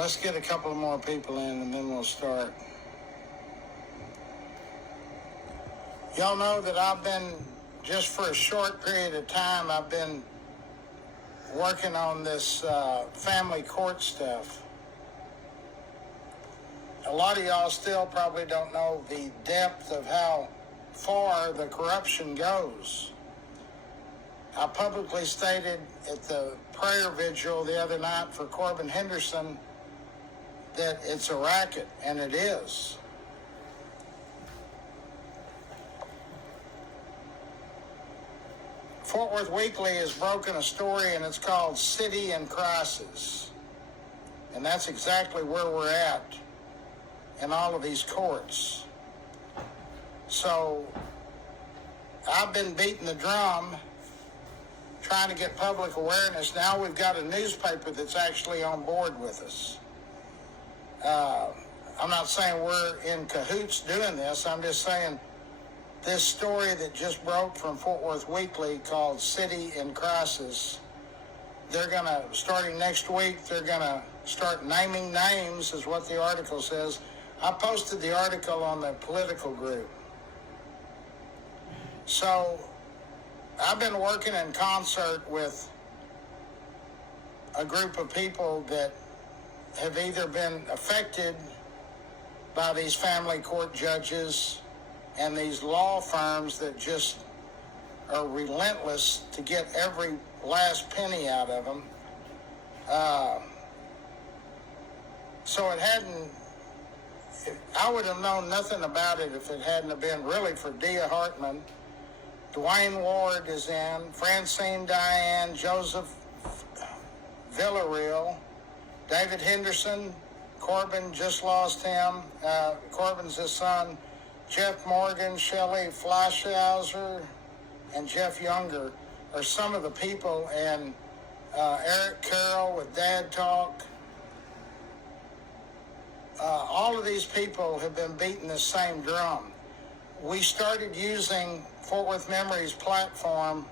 Let's get a couple more people in and then we'll start. Y'all know that I've been, just for a short period of time, I've been working on this family court stuff. A lot of y'all still probably don't know the depth of how far the corruption goes. I publicly stated at the prayer vigil the other night for Corbin Henderson that it's a racket, and it is. Fort Worth Weekly has broken a story, and it's called City in Crisis. And that's exactly where we're at in all of these courts. So I've been beating the drum, trying to get public awareness. Now we've got a newspaper that's actually on board with us. I'm not saying we're in cahoots doing this. I'm just saying this story that just broke from Fort Worth Weekly called City in Crisis, they're going to, starting next week, they're going to start naming names, is what the article says. I posted the article on the political group. So I've been working in concert with a group of people that have either been affected by these family court judges and these law firms that just are relentless to get every last penny out of them. So I would have known nothing about it if it hadn't have been really for Dia Hartman. Dwayne Ward is in, Francine Diane, Joseph Villarreal, David Henderson, Corbin just lost him, Corbin's his son, Jeff Morgan, Shelley Fleischhauser, and Jeff Younger are some of the people, and Eric Carroll with Dad Talk. All of these people have been beating the same drum. We started using Fort Worth Memories platform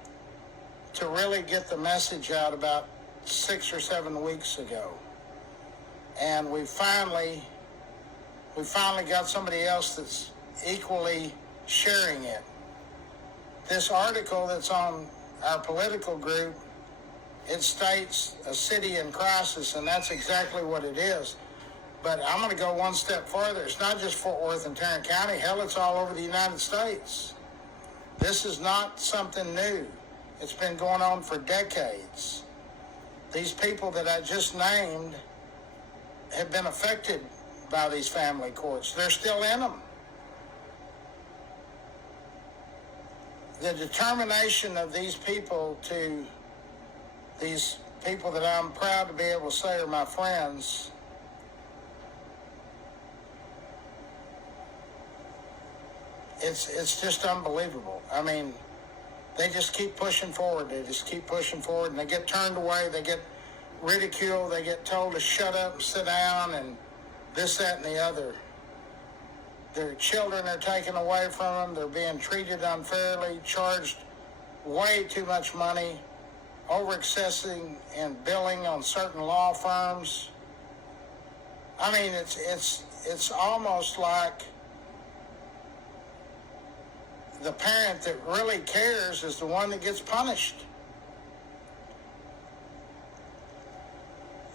to really get the message out about 6 or 7 weeks ago. And we finally got somebody else that's equally sharing it. This article that's on our political group, it states a city in crisis, and that's exactly what it is. But I'm going to go one step further. It's not just Fort Worth and Tarrant County. Hell, it's all over the United States. This is not something new. It's been going on for decades. These people that I just named have been affected by these family courts. They're still in them. The determination of these people that I'm proud to be able to say are my friends, it's just unbelievable. I mean, they just keep pushing forward. They just keep pushing forward, and they get turned away. They get ridiculed. They get told to shut up and sit down and this, that, and the other. Their children are taken away from them. They're being treated unfairly, charged way too much money, over-accessing and billing on certain law firms. I mean, it's almost like the parent that really cares is the one that gets punished.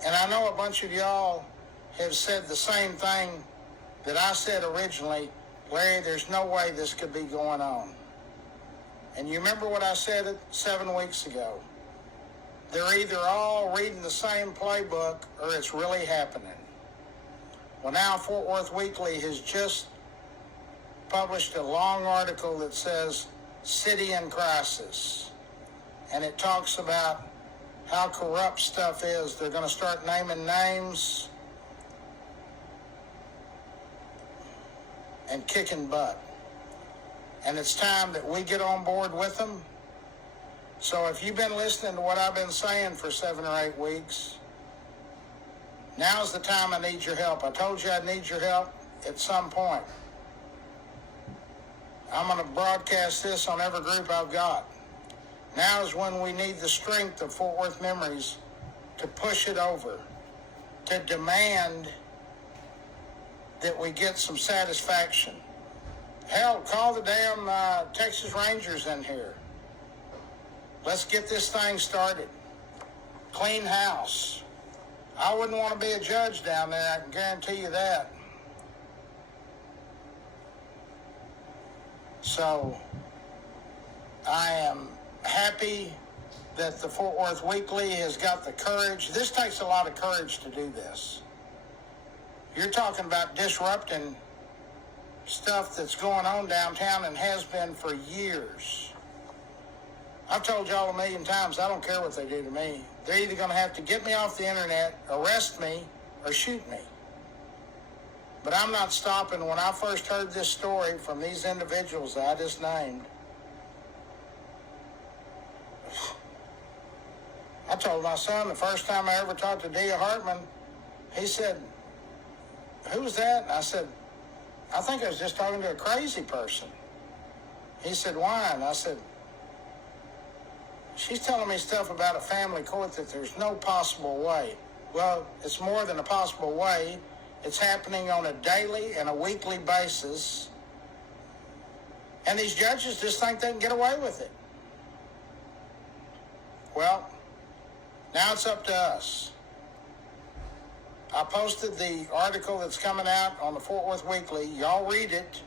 And I know a bunch of y'all have said the same thing that I said originally. Larry, there's no way this could be going on. And you remember what I said 7 weeks ago. They're either all reading the same playbook or it's really happening. Well, now Fort Worth Weekly has just published a long article that says City in Crisis. And it talks about how corrupt stuff is. They're going to start naming names and kicking butt. And it's time that we get on board with them. So if you've been listening to what I've been saying for 7 or 8 weeks, now's the time I need your help. I told you I'd need your help at some point. I'm going to broadcast this on every group I've got. Now is when we need the strength of Fort Worth Memories to push it over. to demand that we get some satisfaction. Hell, call the damn Texas Rangers in here. Let's get this thing started. Clean house. I wouldn't want to be a judge down there, I can guarantee you that. So, I am happy that the Fort Worth Weekly has got the courage. This takes a lot of courage to do this. You're talking about disrupting stuff that's going on downtown and has been for years. I've told y'all a million times, I don't care what they do to me. They're either going to have to get me off the internet, arrest me, or shoot me. But I'm not stopping. When I first heard this story from these individuals that I just named, I told my son the first time I ever talked to Dia Hartman, he said, "Who's that?" And I said, "I think I was just talking to a crazy person." He said, "Why?" And I said, "She's telling me stuff about a family court that there's no possible way." Well, it's more than a possible way. It's happening on a daily and a weekly basis. And these judges just think they can get away with it. Well, now it's up to us. I posted the article that's coming out on the Fort Worth Weekly. Y'all read it.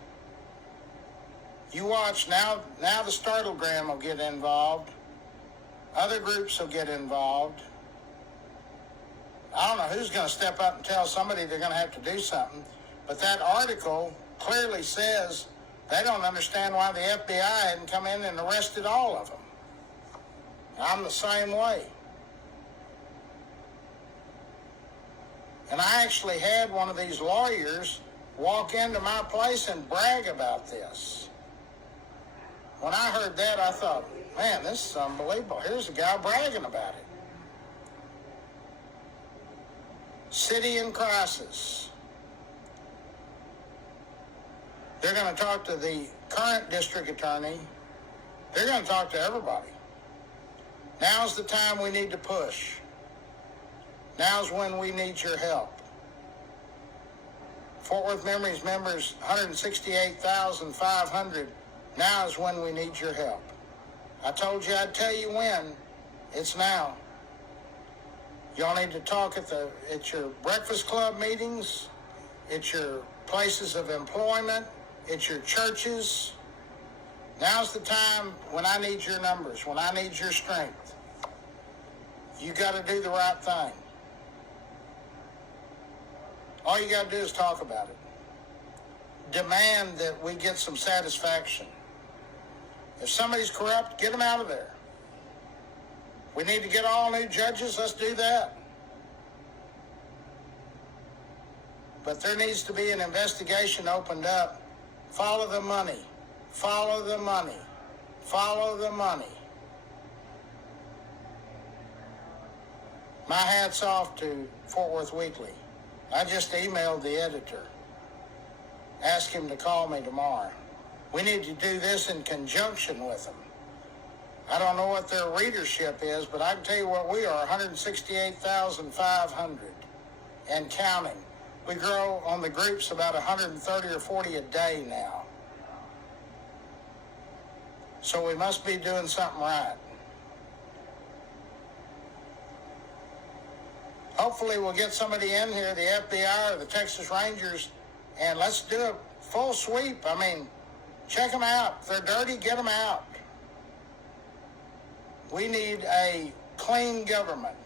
You watch. Now the Startlegram will get involved. Other groups will get involved. I don't know who's going to step up and tell somebody they're going to have to do something, but that article clearly says they don't understand why the FBI hadn't come in and arrested all of them. I'm the same way. And I actually had one of these lawyers walk into my place and brag about this. When I heard that, I thought, man, this is unbelievable. Here's a guy bragging about it. City in crisis. They're going to talk to the current district attorney. They're going to talk to everybody. Now's the time we need to push. Now's when we need your help. Fort Worth Memories members, 168,500. Now is when we need your help. I told you I'd tell you when. It's now. Y'all need to talk at your breakfast club meetings, at your places of employment, at your churches. Now's the time when I need your numbers, when I need your strength. You got to do the right thing. All you got to do is talk about it. Demand that we get some satisfaction. If somebody's corrupt, get them out of there. We need to get all new judges, let's do that. But there needs to be an investigation opened up. Follow the money. Follow the money. Follow the money. My hat's off to Fort Worth Weekly. I just emailed the editor. Ask him to call me tomorrow. We need to do this in conjunction with them. I don't know what their readership is, but I can tell you what we are, 168,500 and counting. We grow on the groups about 130 or 40 a day now. So we must be doing something right. Hopefully we'll get somebody in here, the FBI or the Texas Rangers, and let's do a full sweep. I mean, check them out. If they're dirty, get them out. We need a clean government.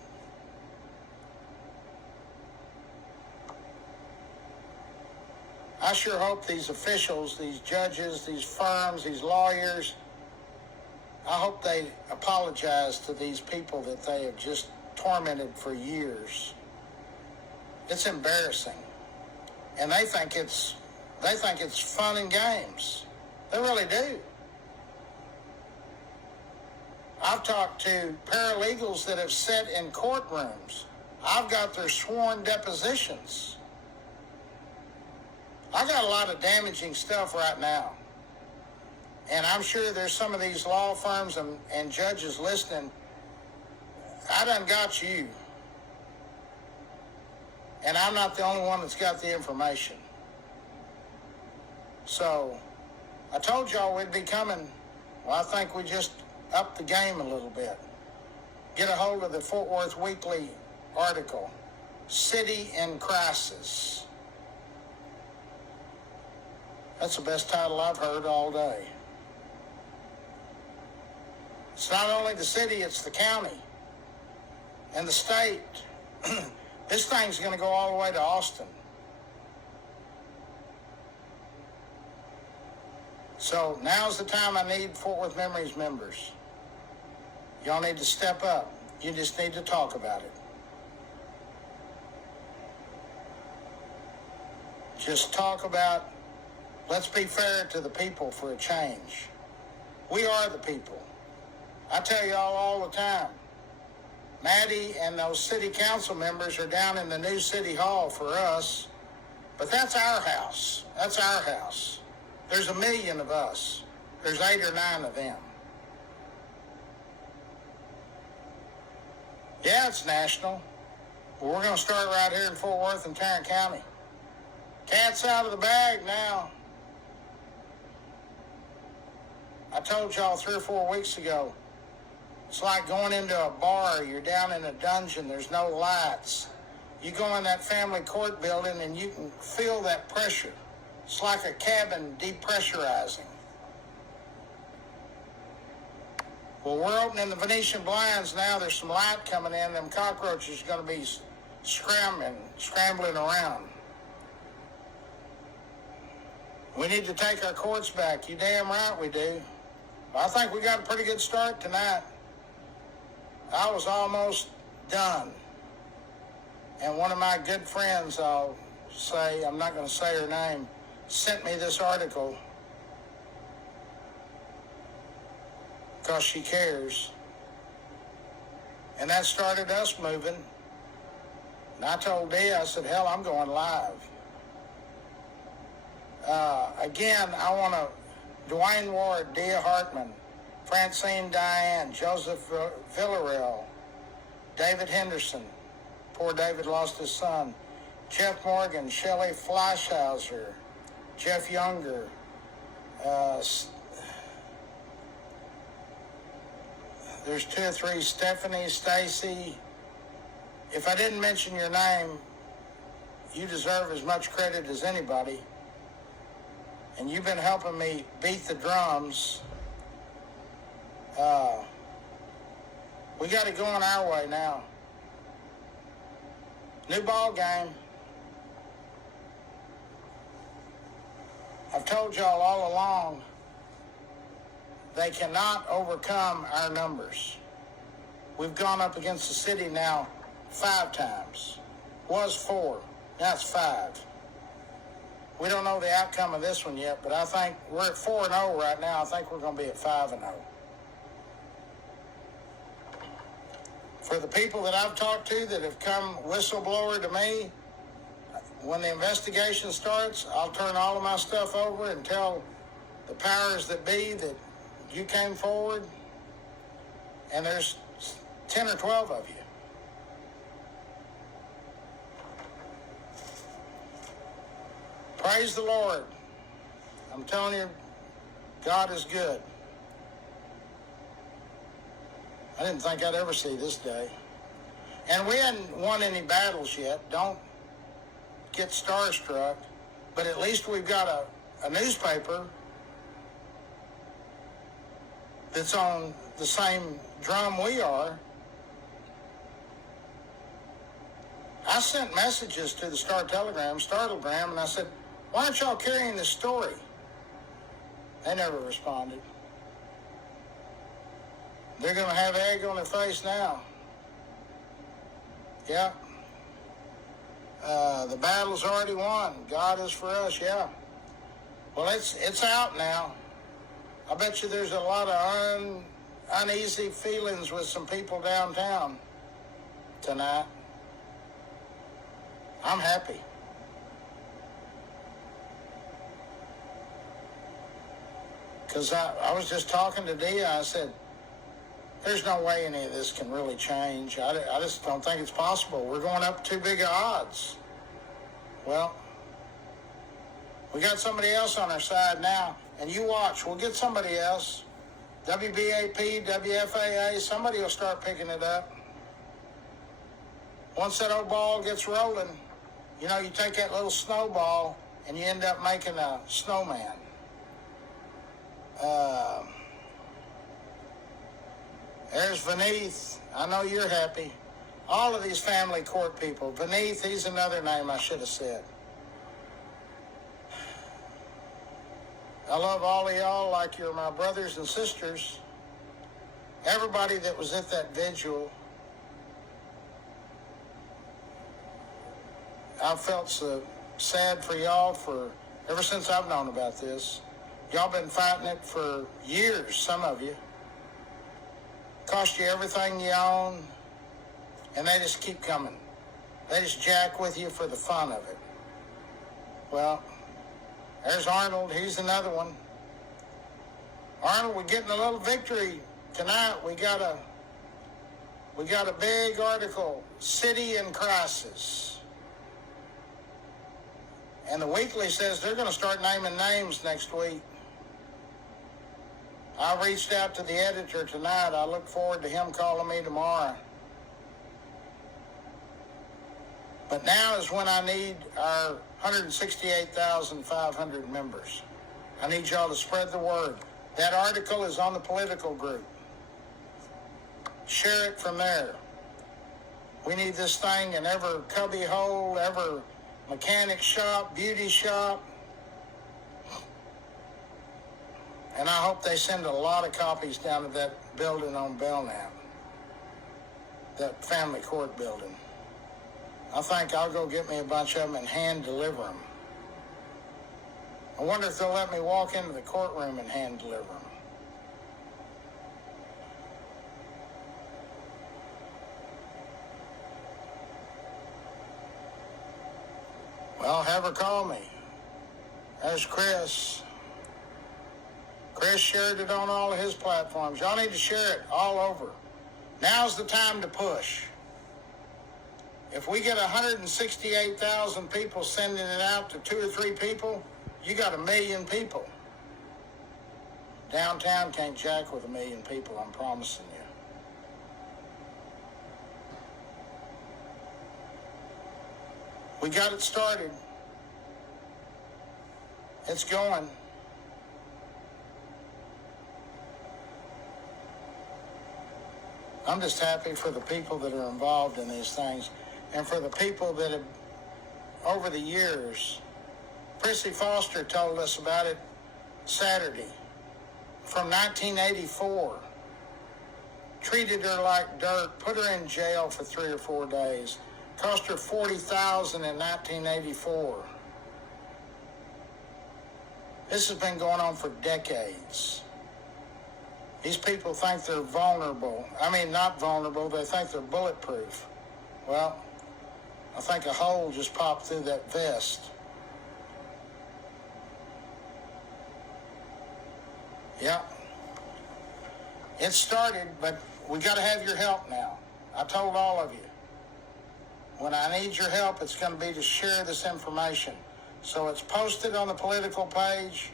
I sure hope these officials, these judges, these firms, these lawyers, I hope they apologize to these people that they have just tormented for years. It's embarrassing. And they think it's fun and games. They really do. I've talked to paralegals that have sat in courtrooms. I've got their sworn depositions. I got a lot of damaging stuff right now. And I'm sure there's some of these law firms and judges listening. I done got you. And I'm not the only one that's got the information. So I told y'all we'd be coming. Well, I think we just upped the game a little bit. Get a hold of the Fort Worth Weekly article, City in Crisis. That's the best title I've heard all day. It's not only the city, it's the county and the state. This thing's going to go all the way to Austin. So now's the time I need Fort Worth Memories members. Y'all need to step up. You just need to talk about it. Just talk about, let's be fair to the people for a change. We are the people. I tell y'all all the time, Maddie and those city council members are down in the new city hall for us, but that's our house. That's our house. There's 1 million of us. There's 8 or 9 of them. Yeah, it's national, but we're going to start right here in Fort Worth and Tarrant County. Cat's out of the bag now. I told y'all 3 or 4 weeks ago, it's like going into a bar. You're down in a dungeon. There's no lights. You go in that family court building and you can feel that pressure. It's like a cabin depressurizing. Well, we're opening the Venetian blinds now. There's some light coming in. Them cockroaches are going to be scrambling around. We need to take our courts back. You damn right we do. I think we got a pretty good start tonight. I was almost done. And one of my good friends, I'll say, I'm not going to say her name, sent me this article because she cares. And that started us moving. And I told Dee, I said, hell, I'm going live. Again, I want to, Dwayne Ward, Dia Hartman, Francine Diane, Joseph Villarreal, David Henderson, poor David lost his son, Jeff Morgan, Shelley Fleischhauser, Jeff Younger, there's 2 or 3, Stephanie, Stacy. If I didn't mention your name, you deserve as much credit as anybody. And you've been helping me beat the drums. We got it going our way now. New ball game. I've told y'all all along, they cannot overcome our numbers. We've gone up against the city now 5 times. Was 4, now it's 5. We don't know the outcome of this one yet, but I think we're at 4-0 right now. I think we're going to be at 5-0. For the people that I've talked to that have come whistleblower to me, when the investigation starts, I'll turn all of my stuff over and tell the powers that be that you came forward, and there's 10 or 12 of you. Praise the Lord. I'm telling you, God is good. I didn't think I'd ever see this day. And we hadn't won any battles yet. Don't get starstruck. But at least we've got a newspaper that's on the same drum we are. I sent messages to the Startlegram, and I said, why aren't y'all carrying this story? They never responded. They're going to have egg on their face now. Yeah. The battle's already won. God is for us, yeah. Well, it's out now. I bet you there's a lot of uneasy feelings with some people downtown tonight. I'm happy. Because I was just talking to Dia. I said, there's no way any of this can really change. I just don't think it's possible. We're going up too big of odds. Well, we got somebody else on our side now, and you watch, we'll get somebody else. WBAP, WFAA, somebody will start picking it up. Once that old ball gets rolling, you know, you take that little snowball and you end up making a snowman. There's Vineeth. I know you're happy. All of these family court people. Vineeth, he's another name I should have said. I love all of y'all like you're my brothers and sisters. Everybody that was at that vigil, I've felt so sad for y'all ever since I've known about this. Y'all been fighting it for years, some of you. Cost you everything you own, and they just keep coming. They just jack with you for the fun of it. Well, there's Arnold. He's another one. Arnold, we're getting a little victory tonight. We got a big article, City in Crisis. And the Weekly says they're going to start naming names next week. I reached out to the editor tonight. I look forward to him calling me tomorrow. But now is when I need our 168,500 members. I need y'all to spread the word. That article is on the political group. Share it from there. We need this thing in every cubby hole, every mechanic shop, beauty shop. And I hope they send a lot of copies down to that building on Belknap, that family court building. I think I'll go get me a bunch of them and hand deliver them. I wonder if they'll let me walk into the courtroom and hand deliver them. Well, have her call me. There's Chris. Chris shared it on all of his platforms. Y'all need to share it all over. Now's the time to push. If we get 168,000 people sending it out to 2 or 3 people, you got 1 million people. Downtown can't jack with 1 million people, I'm promising you. We got it started. It's going. I'm just happy for the people that are involved in these things and for the people that have, over the years, Prissy Foster told us about it Saturday, from 1984. Treated her like dirt, put her in jail for 3 or 4 days, cost her $40,000 in 1984. This has been going on for decades. These people think they're vulnerable. I mean, not vulnerable, they think they're bulletproof. Well, I think a hole just popped through that vest. Yeah. It started, but we got to have your help now. I told all of you. When I need your help, it's going to be to share this information. So it's posted on the political page.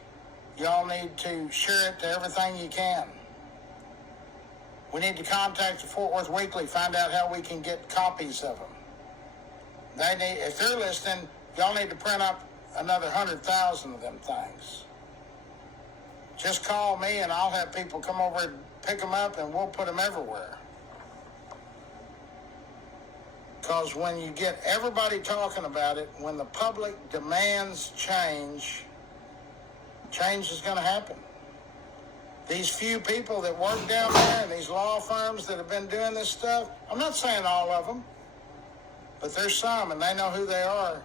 Y'all need to share it to everything you can. We need to contact the Fort Worth Weekly, find out how we can get copies of them. If they're listening, y'all need to print up another 100,000 of them things. Just call me and I'll have people come over and pick them up and we'll put them everywhere. Because when you get everybody talking about it, when the public demands change, change is going to happen. These few people that work down there and these law firms that have been doing this stuff, I'm not saying all of them, but there's some and they know who they are.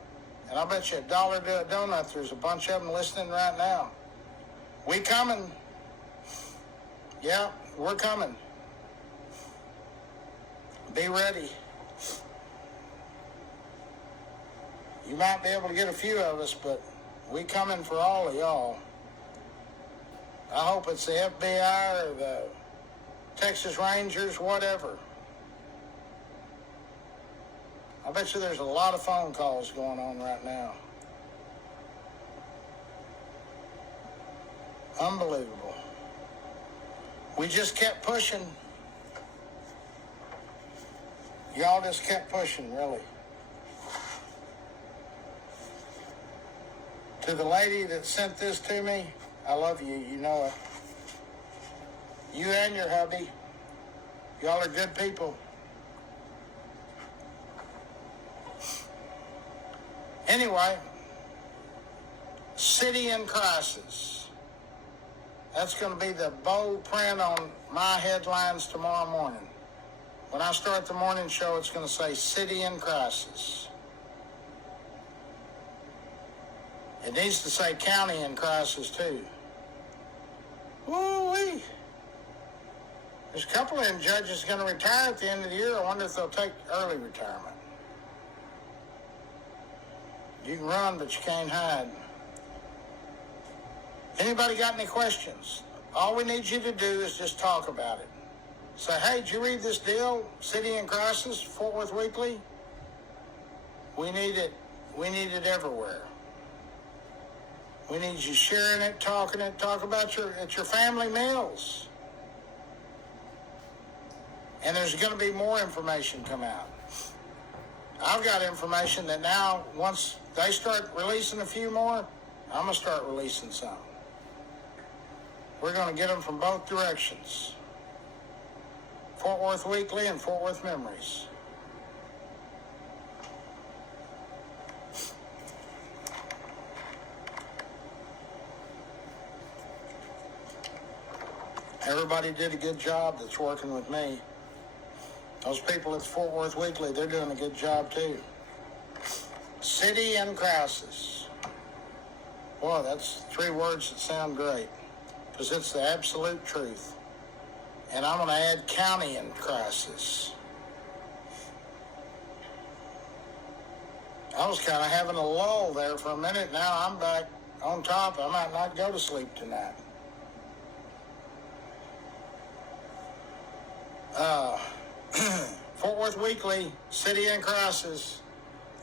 And I'll bet you $1 to a donut, there's a bunch of them listening right now. We coming. Yeah, we're coming. Be ready. You might be able to get a few of us, but we coming for all of y'all. I hope it's the FBI or the Texas Rangers, whatever. I I bet you there's a lot of phone calls going on right now. Unbelievable. We just kept pushing. Y'all just kept pushing, really. To the lady that sent this to me, I love you, you know it. You and your hubby, y'all are good people. Anyway, city in crisis. That's going to be the bold print on my headlines tomorrow morning. When I start the morning show, it's going to say city in crisis. It needs to say county in crisis too. Woo-wee. There's a couple of them judges going to retire at the end of the year. I wonder if they'll take early retirement. You can run, but you can't hide. Anybody got any questions? All we need you to do is just talk about it. Say, hey, did you read this deal? City in Crisis, Fort Worth Weekly? We need it. We need it everywhere. We need you sharing it, talking it, talk about at your family meals. And there's going to be more information come out. I've got information that now, once they start releasing a few more, I'm going to start releasing some. We're going to get them from both directions. Fort Worth Weekly and Fort Worth Memories. Everybody did a good job that's working with me. Those people at Fort Worth Weekly, they're doing a good job too. City in crisis. Boy, that's 3 words that sound great, because it's the absolute truth. And I'm going to add county in crisis. I was kind of having a lull there for a minute. Now I'm back on top. I might not go to sleep tonight. Fort Worth Weekly, City in Crisis.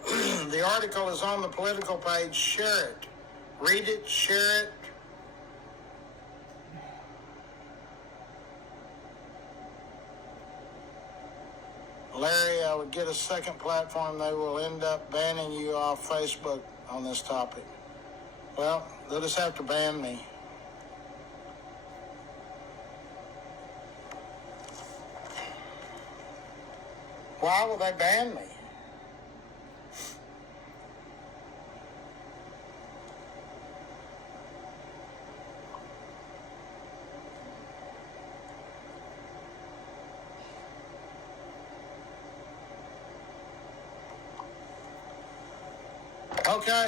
The article is on the political page. Share it. Read it, share it. Larry, I would get a second platform. They will end up banning you off Facebook on this topic. Well, they'll just have to ban me. Why will they ban me? Okay,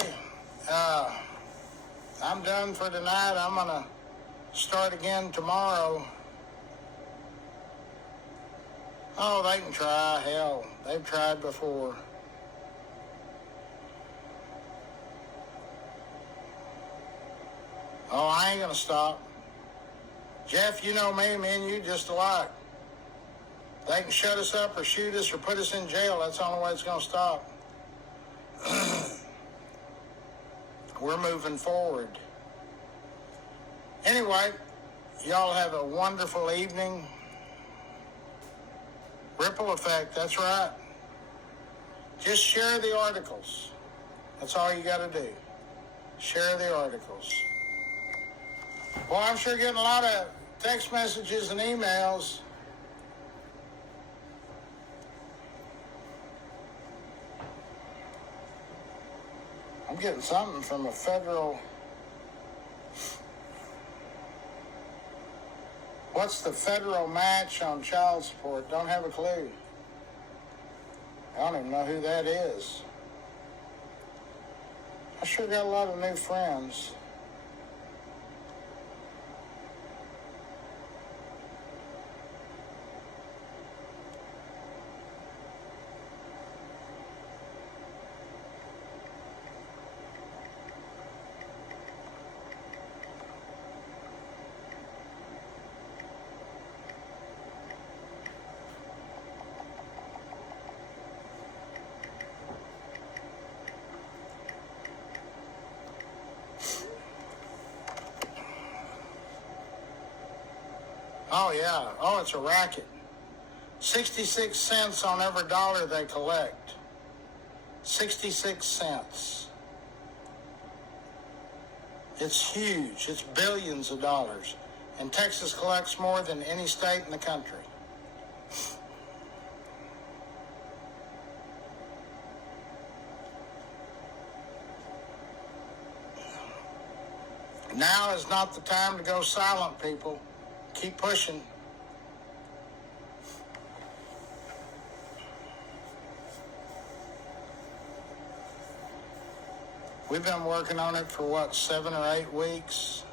I'm done for tonight. I'm going to start again tomorrow. Oh, they can try. Hell, they've tried before. Oh, I ain't going to stop. Jeff, you know me and you just alike. They can shut us up or shoot us or put us in jail. That's the only way it's going to stop. We're moving forward. Anyway, y'all have a wonderful evening. Ripple effect, that's right. Just share the articles. That's all you got to do. Share the articles. Well, I'm sure getting a lot of text messages and emails. I'm getting something from a federal... What's the federal match on child support? Don't have a clue. I don't even know who that is. I sure got a lot of new friends. Oh, yeah. Oh, it's a racket. 66 cents on every dollar they collect. 66 cents. It's huge. It's billions of dollars. And Texas collects more than any state in the country. Now is not the time to go silent, people. Keep pushing. We've been working on it for, what, 7 or 8 weeks?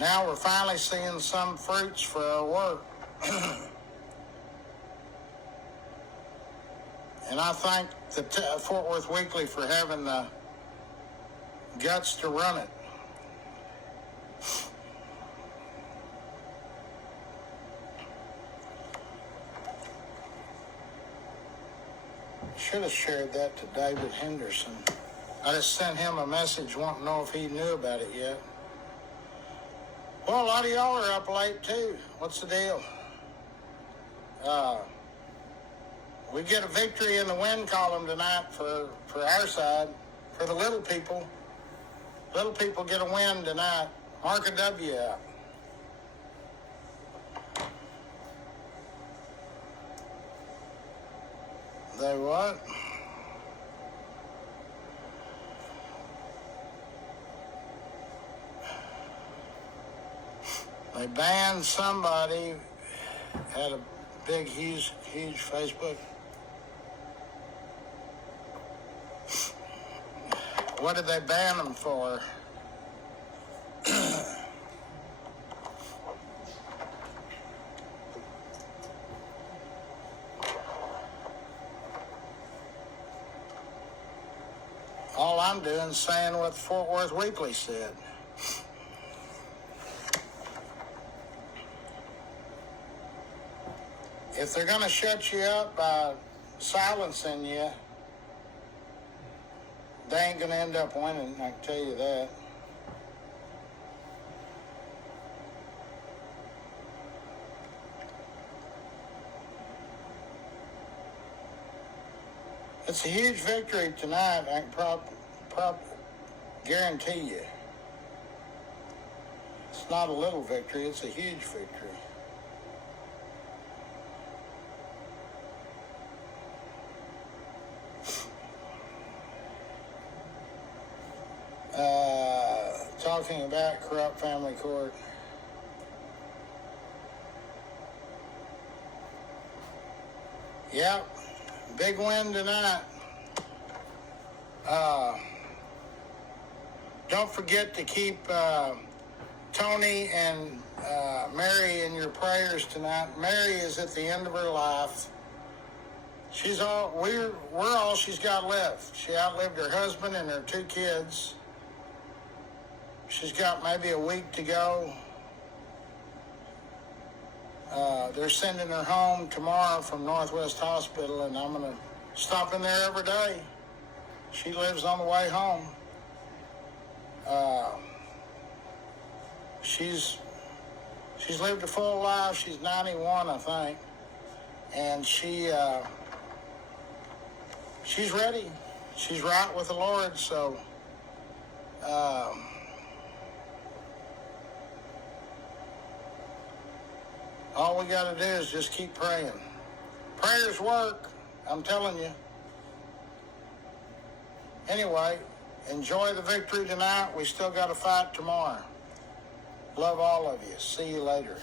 Now we're finally seeing some fruits for our work. And I thank the Fort Worth Weekly for having the guts to run it. Should have shared that to David Henderson. I just sent him a message wanting to know if he knew about it yet. Well, a lot of y'all are up late too. What's the deal? We get a victory in the win column tonight for our side, for the little people. Little people get a win tonight. Mark a W out. They what? They banned somebody, had a big, huge Facebook. What did they ban them for? All I'm doing is saying what the Fort Worth Weekly said. If they're going to shut you up by silencing you, they ain't going to end up winning, I can tell you that. It's a huge victory tonight, I can guarantee you. It's not a little victory, it's a huge victory. Talking about corrupt family court. Yep, big win tonight. Don't forget to keep Tony and Mary in your prayers tonight. Mary is at the end of her life. We're all she's got left. She outlived her husband and her 2 kids. She's got maybe a week to go. They're sending her home tomorrow from Northwest Hospital, and I'm going to stop in there every day. She lives on the way home. She's lived a full life. She's 91, I think, and she's ready. She's right with the Lord, so all we got to do is just keep praying. Prayers work, I'm telling you. Anyway, enjoy the victory tonight. We still got to fight tomorrow. Love all of you. See you later.